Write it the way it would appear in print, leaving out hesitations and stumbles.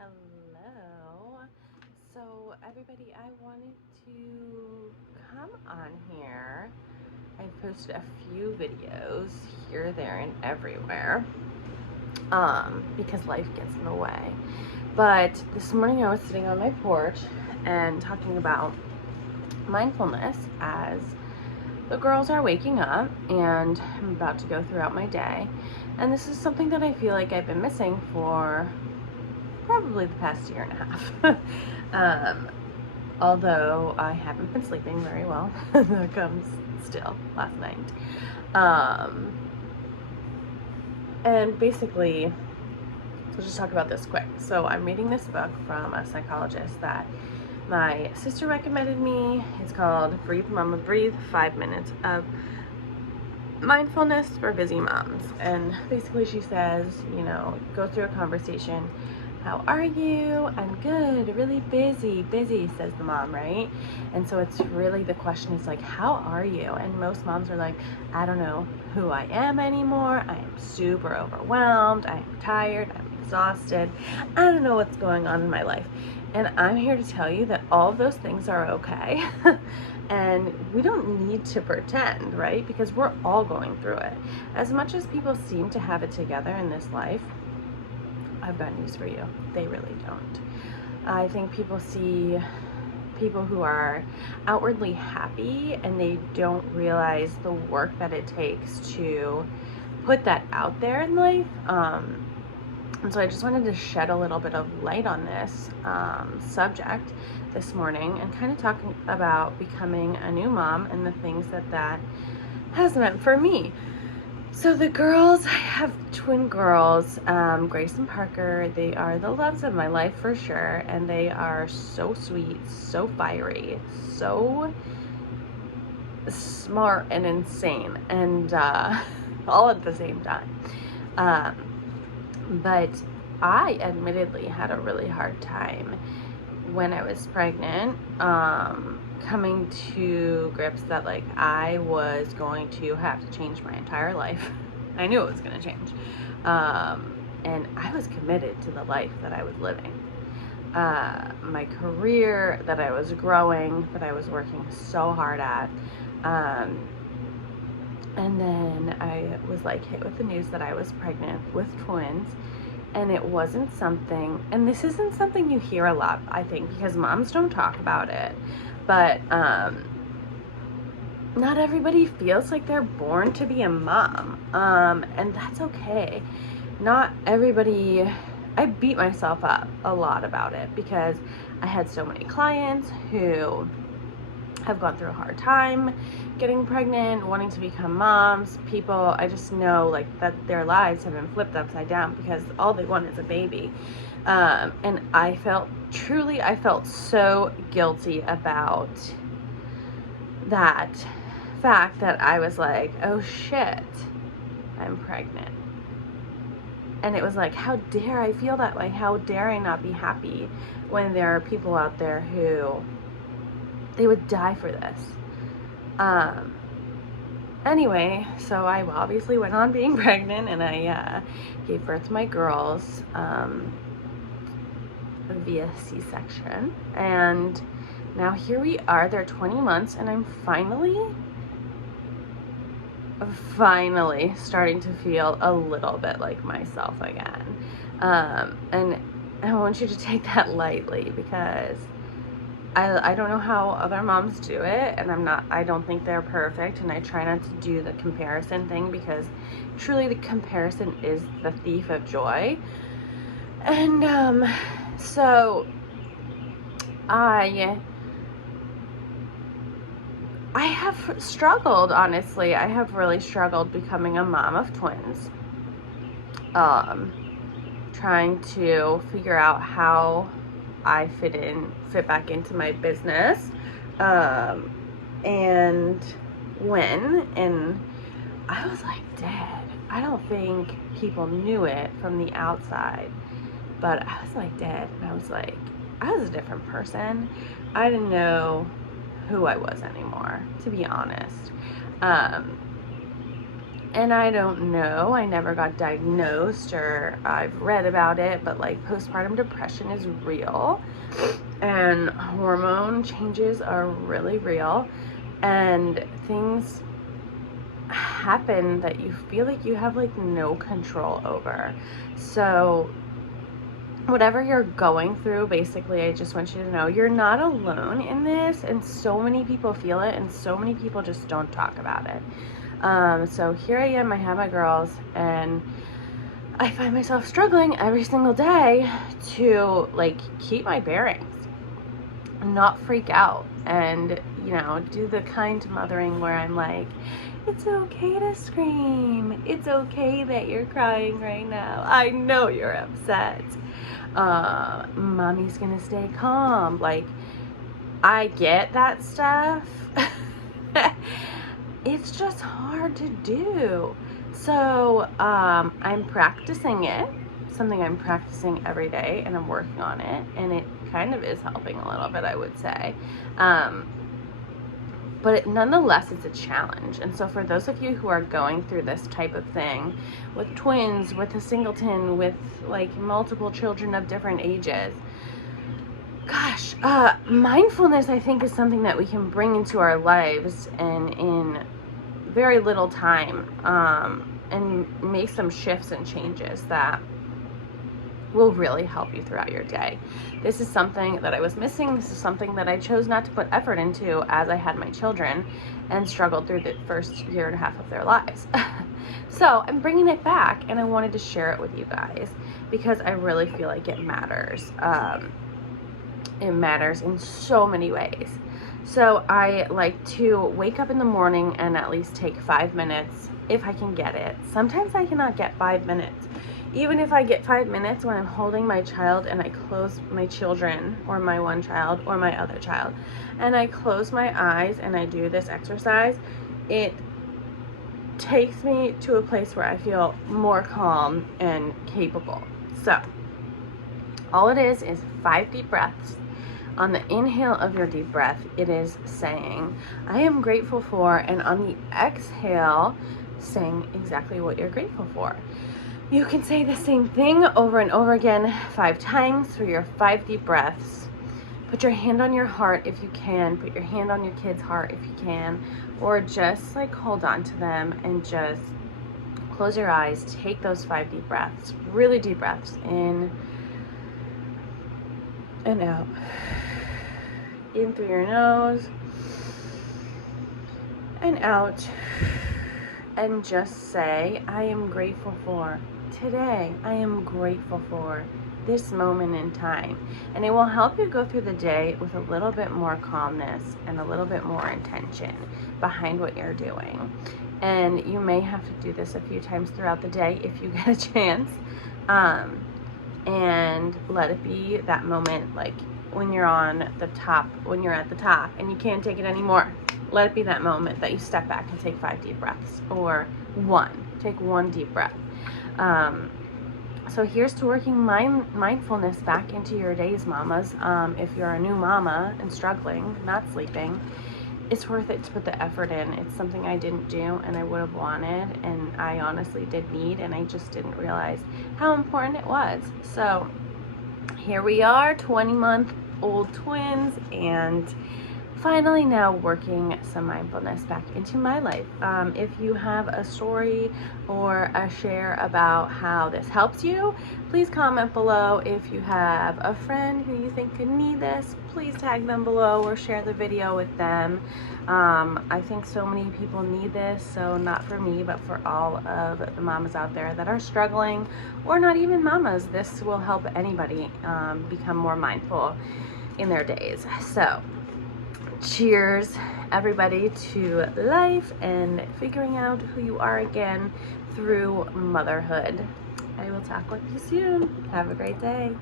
Hello. So, everybody, I wanted to come on here. I've posted a few videos here, there, and everywhere because life gets in the way. But this morning I was sitting on my porch and talking about mindfulness as the girls are waking up and I'm about to go throughout my day. And this is something that I feel like I've been missing for probably the past year and a half. Although I haven't been sleeping very well. That comes still last night. Um, and basically, so just talk about this quick. So I'm reading this book from a psychologist that my sister recommended me. It's called Breathe Mama Breathe, 5 minutes of mindfulness for busy moms. And basically she says, go through a conversation. How are you? I'm good, really busy, says the mom, right? And so it's really, the question is like, how are you? And most moms are like, I don't know who I am anymore. I am super overwhelmed. I'm tired. I'm exhausted. I don't know what's going on in my life. And I'm here to tell you that all of those things are okay. And we don't need to pretend, right? Because we're all going through it. As much as people seem to have it together in this life, I've got news for you. They really don't. I think people see people who are outwardly happy and they don't realize the work that it takes to put that out there in life. And so I just wanted to shed a little bit of light on this subject this morning and kind of talking about becoming a new mom and the things that has meant for me. So the girls, I have twin girls, Grace and Parker. They are the loves of my life for sure, and they are so sweet, so fiery, so smart and insane, and all at the same time. But I admittedly had a really hard time when I was pregnant, coming to grips that like I was going to have to change my entire life. I knew it was going to change. And I was committed to the life that I was living. My career that I was growing, that I was working so hard at. And then I was like hit with the news that I was pregnant with twins. And it wasn't something, and this isn't something you hear a lot, I think, because moms don't talk about it, but not everybody feels like they're born to be a mom, and that's okay. Not everybody, I beat myself up a lot about it because I had so many clients who have gone through a hard time getting pregnant, wanting to become moms. People, I just know like that their lives have been flipped upside down because all they want is a baby. And I felt so guilty about that fact that I was like, oh shit, I'm pregnant. And it was like, how dare I feel that way? How dare I not be happy when there are people out there who they would die for this. Anyway, so I obviously went on being pregnant and I gave birth to my girls via C-section. And now here we are, they're 20 months and I'm finally starting to feel a little bit like myself again. And I want you to take that lightly because I don't know how other moms do it, and I don't think they're perfect, and I try not to do the comparison thing because truly the comparison is the thief of joy. And so I have struggled, honestly. I have really struggled becoming a mom of twins. Trying to figure out how I fit back into my business, and when, and I was like dead. I don't think people knew it from the outside, but I was like dead, and I was a different person. I didn't know who I was anymore, to be honest. And I don't know, I never got diagnosed or I've read about it, but like postpartum depression is real and hormone changes are really real, and things happen that you feel like you have like no control over. So whatever you're going through, basically, I just want you to know you're not alone in this, and so many people feel it and so many people just don't talk about it. So here I am, I have my girls, and I find myself struggling every single day to like keep my bearings, not freak out, and you know, do the kind mothering where I'm like, it's okay to scream, it's okay that you're crying right now, I know you're upset, mommy's gonna stay calm. Like, I get that stuff. It's just hard to do. So I'm practicing it, something I'm practicing every day, and I'm working on it, and it kind of is helping a little bit, I would say. But nonetheless, it's a challenge. And so for those of you who are going through this type of thing with twins, with a singleton, with like multiple children of different ages, gosh, mindfulness, I think, is something that we can bring into our lives and in very little time, and make some shifts and changes that will really help you throughout your day. This is something that I was missing. This is something that I chose not to put effort into as I had my children and struggled through the first year and a half of their lives. So I'm bringing it back, and I wanted to share it with you guys because I really feel like it matters. It matters in so many ways. So I like to wake up in the morning and at least take 5 minutes if I can get it. Sometimes I cannot get 5 minutes. Even if I get 5 minutes when I'm holding my child and I close my children, or my one child or my other child, and I close my eyes and I do this exercise, it takes me to a place where I feel more calm and capable. So all it is 5 deep breaths. On the inhale of your deep breath, it is saying, I am grateful for, and on the exhale, saying exactly what you're grateful for. You can say the same thing over and over again 5 times through your 5 deep breaths. Put your hand on your heart if you can. Put your hand on your kid's heart if you can. Or just like hold on to them and just close your eyes. Take those 5 deep breaths, really deep breaths, in and out. In through your nose and out. And just say, I am grateful for today. I am grateful for this moment in time. And it will help you go through the day with a little bit more calmness and a little bit more intention behind what you're doing. And you may have to do this a few times throughout the day if you get a chance. And let it be that moment, like when you're on the top, when you're at the top and you can't take it anymore. Let it be that moment that you step back and take 5 deep breaths, or take 1 deep breath. So here's to working mindfulness back into your days, mamas. If you're a new mama and struggling, not sleeping, it's worth it to put the effort in. It's something I didn't do and I would have wanted, and I honestly did need, and I just didn't realize how important it was. So here we are, 20-month-old twins, and finally now working some mindfulness back into my life. If you have a story or a share about how this helps you, please comment below. If you have a friend who you think could need this, please tag them below or share the video with them. I think so many people need this, so not for me, but for all of the mamas out there that are struggling, or not even mamas. This will help anybody become more mindful in their days. So cheers, everybody, to life and figuring out who you are again through motherhood. I will talk with you soon. Have a great day.